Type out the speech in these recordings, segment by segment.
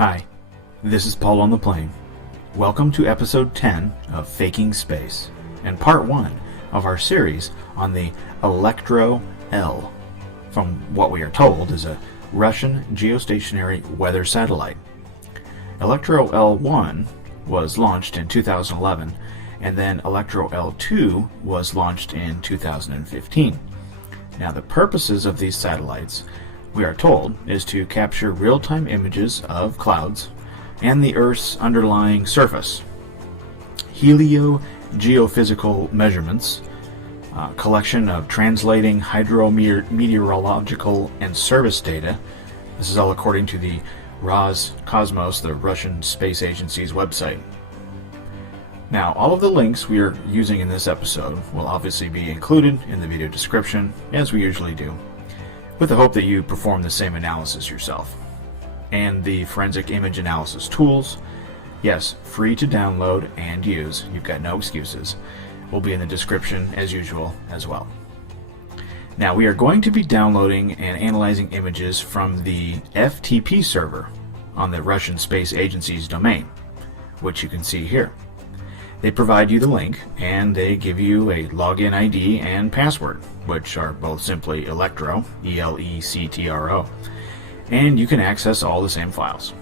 Hi, this is Paul on the Plane. Welcome to episode 10 of Faking Space, and part 1 of our series on the Electro L, from what we are told is a Russian geostationary weather satellite. Electro L1 was launched in 2011, and then Electro L2 was launched in 2015. Now, the purposes of these satellites, we are told, is to capture real-time images of clouds and the Earth's underlying surface, heliogeophysical measurements, collection of translating hydrometeorological and service data. This is all according to the Roscosmos, the Russian Space Agency's website. Now, all of the links we are using in this episode will obviously be included in the video description, as we usually do, with the hope that you perform the same analysis yourself. And the forensic image analysis tools, yes, free to download and use, you've got no excuses, will be in the description as usual as well. Now, we are going to be downloading and analyzing images from the FTP server on the Russian Space Agency's domain, which you can see here. They provide you the link, and they give you a login ID and password, which are both simply Electro, E-L-E-C-T-R-O, and you can access all the same files.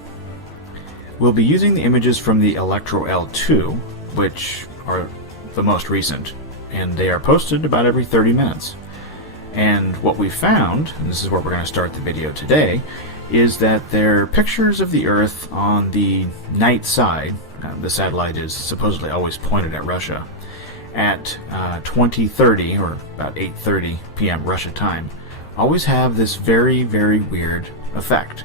We'll be using the images from the Electro L2, which are the most recent, and they are posted about every 30 minutes. And what we found, and this is where we're going to start the video today, is that they're pictures of the Earth on the night side. The satellite is supposedly always pointed at Russia. At 20:30, or about 8:30 p.m. Russia time, always have this very, very weird effect.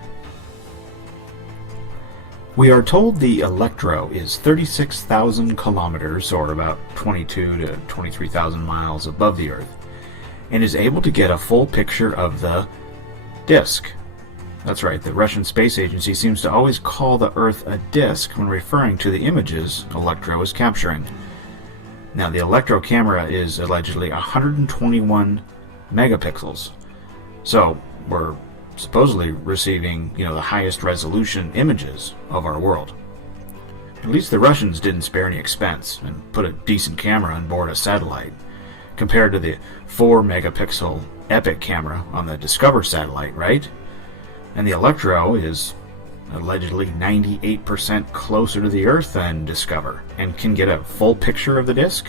We are told the Electro is 36,000 kilometers, or about 22 to 23,000 miles above the Earth, and is able to get a full picture of the disk. That's right, the Russian Space Agency seems to always call the Earth a disk when referring to the images Electro is capturing. Now, the Electro camera is allegedly 121 megapixels, so we're supposedly receiving, the highest resolution images of our world. At least the Russians didn't spare any expense and put a decent camera on board a satellite, compared to the 4 megapixel Epic camera on the Discover satellite, right? And the Electro is allegedly 98% closer to the Earth than Discover, and can get a full picture of the disk?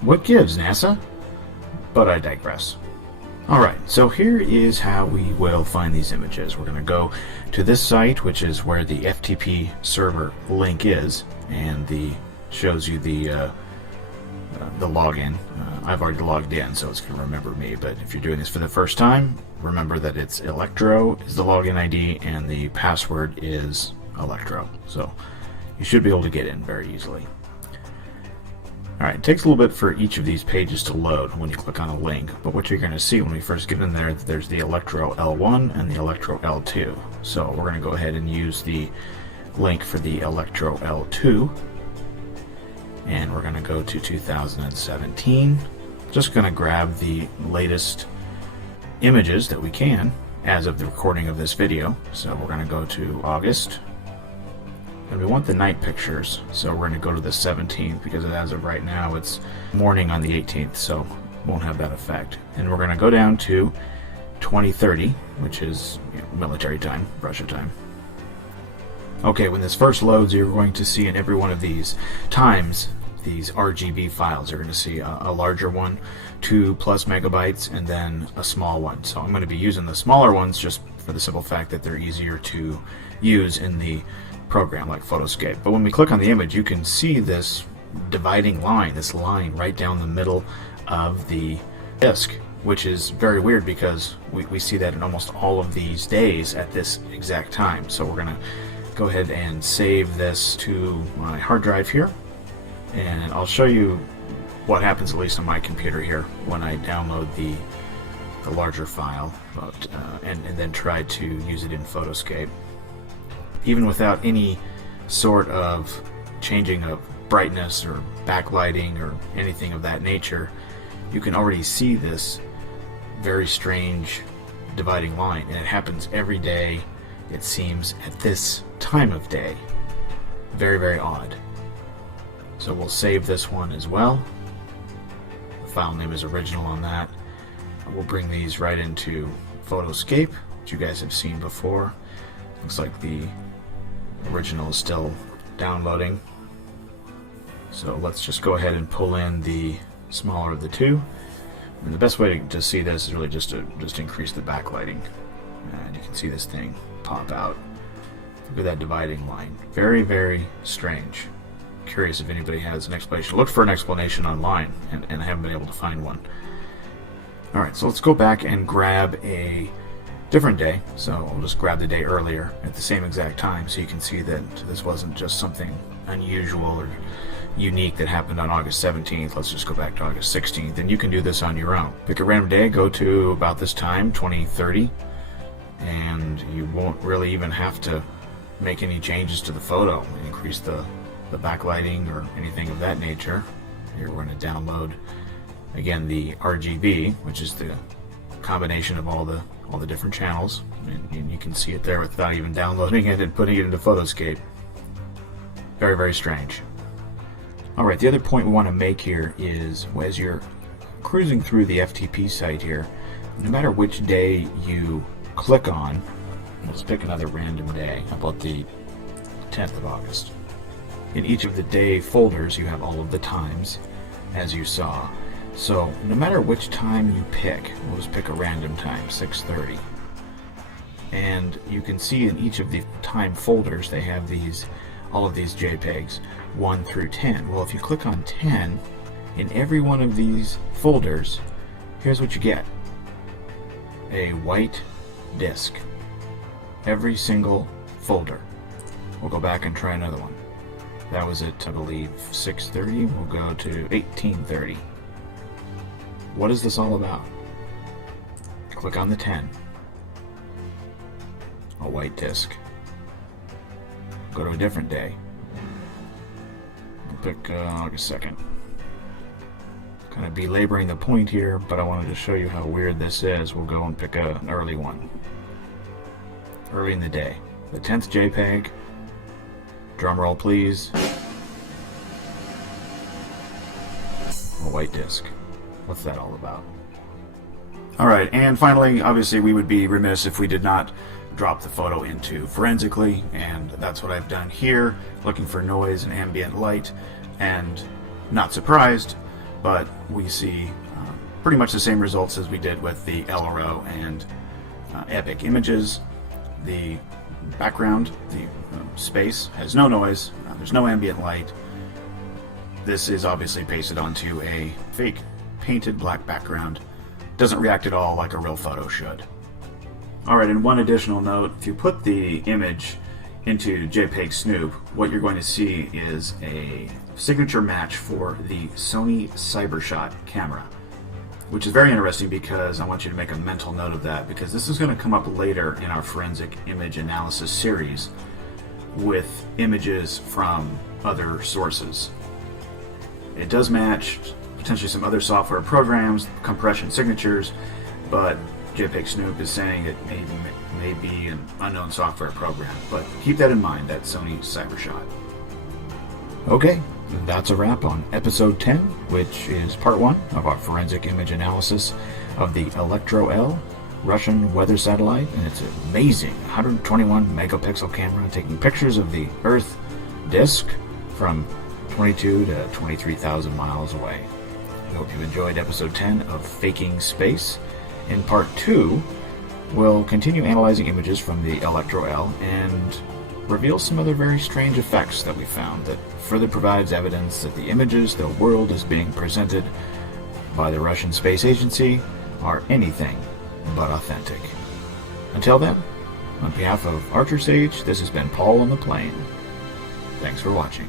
What gives, NASA? But I digress. Alright, so here is how we will find these images. We're going to go to this site, which is where the FTP server link is, and shows you the login. I've already logged in, so it's going to remember me, but if you're doing this for the first time, remember that it's Electro is the login ID and the password is Electro. So you should be able to get in very easily. Alright, it takes a little bit for each of these pages to load when you click on a link, but what you're going to see when we first get in there, there's the Electro L1 and the Electro L2. So we're going to go ahead and use the link for the Electro L2, and we're going to go to 2017. Just going to grab the latest images that we can as of the recording of this video. So we're going to go to August, and we want the night pictures, so we're going to go to the 17th, because as of right now it's morning on the 18th, so won't have that effect. And we're going to go down to 2030, which is military time, Russia time. Okay, when this first loads, you're going to see in every one of these times these RGB files. You're going to see a larger one, 2+ megabytes, and then a small one. So I'm going to be using the smaller ones just for the simple fact that they're easier to use in the program like Photoscape. But when we click on the image, you can see this dividing line, this line right down the middle of the disk, which is very weird because we see that in almost all of these days at this exact time. So we're going to go ahead and save this to my hard drive here, and I'll show you what happens, at least on my computer here, when I download the larger file, and then try to use it in Photoscape. Even without any sort of changing of brightness or backlighting or anything of that nature, you can already see this very strange dividing line, and it happens every day it seems, at this time of day. Very, very odd. So we'll save this one as well. The file name is original on that. We'll bring these right into Photoscape, which you guys have seen before. Looks like the original is still downloading. So let's just go ahead and pull in the smaller of the two. And the best way to see this is really just to increase the backlighting. And you can see this thing pop out. Look at that dividing line. Very, very strange. Curious if anybody has an explanation. Look for an explanation online, and I haven't been able to find one. Alright, so let's go back and grab a different day. So I'll just grab the day earlier at the same exact time so you can see that this wasn't just something unusual or unique that happened on August 17th. Let's just go back to August 16th, and you can do this on your own. Pick a random day, go to about this time, 2030, and you won't really even have to make any changes to the photo. Increase the backlighting or anything of that nature. Here we're going to download again the RGB, which is the combination of all the different channels, and you can see it there without even downloading it and putting it into Photoscape. Very, very strange. Alright, the other point we want to make here is, as you're cruising through the FTP site here, no matter which day you click on, let's pick another random day. How about the 10th of August? In each of the day folders you have all of the times, as you saw. So no matter which time you pick, we'll just pick a random time, 6:30. And you can see in each of the time folders they have all of these JPEGs, 1 through 10. Well, if you click on 10, in every one of these folders, here's what you get. A white disk. Every single folder. We'll go back and try another one. That was at, I believe, 6:30. We'll go to 18:30. What is this all about? Click on the 10. A white disk. Go to a different day. We'll pick August 2nd. Kind of belaboring the point here, but I wanted to show you how weird this is. We'll go and pick an early one. Early in the day. The 10th JPEG. Drum roll, please. A white disk. What's that all about? Alright, and finally, obviously we would be remiss if we did not drop the photo into Forensically, and that's what I've done here, looking for noise and ambient light, and not surprised, but we see pretty much the same results as we did with the LRO and Epic images. The background, the space, has no noise, there's no ambient light. This is obviously pasted onto a fake painted black background. Doesn't react at all like a real photo should. Alright, and one additional note, if you put the image into JPEG Snoop, what you're going to see is a signature match for the Sony CyberShot camera, which is very interesting because I want you to make a mental note of that, because this is going to come up later in our forensic image analysis series with images from other sources. It does match potentially some other software programs, compression signatures, but JPEG Snoop is saying it may be an unknown software program. But keep that in mind, that Sony CyberShot. Okay, that's a wrap on episode 10, which is part 1 of our forensic image analysis of the Electro-L Russian weather satellite, and it's an amazing 121 megapixel camera taking pictures of the Earth disk from 22 to 23,000 miles away. I hope you enjoyed episode 10 of Faking Space. In part 2, we'll continue analyzing images from the Electro-L and reveal some other very strange effects that we found that further provides evidence that the images the world is being presented by the Russian Space Agency are anything but authentic. Until then, on behalf of Archer Sage, this has been Paul on the Plane. Thanks for watching.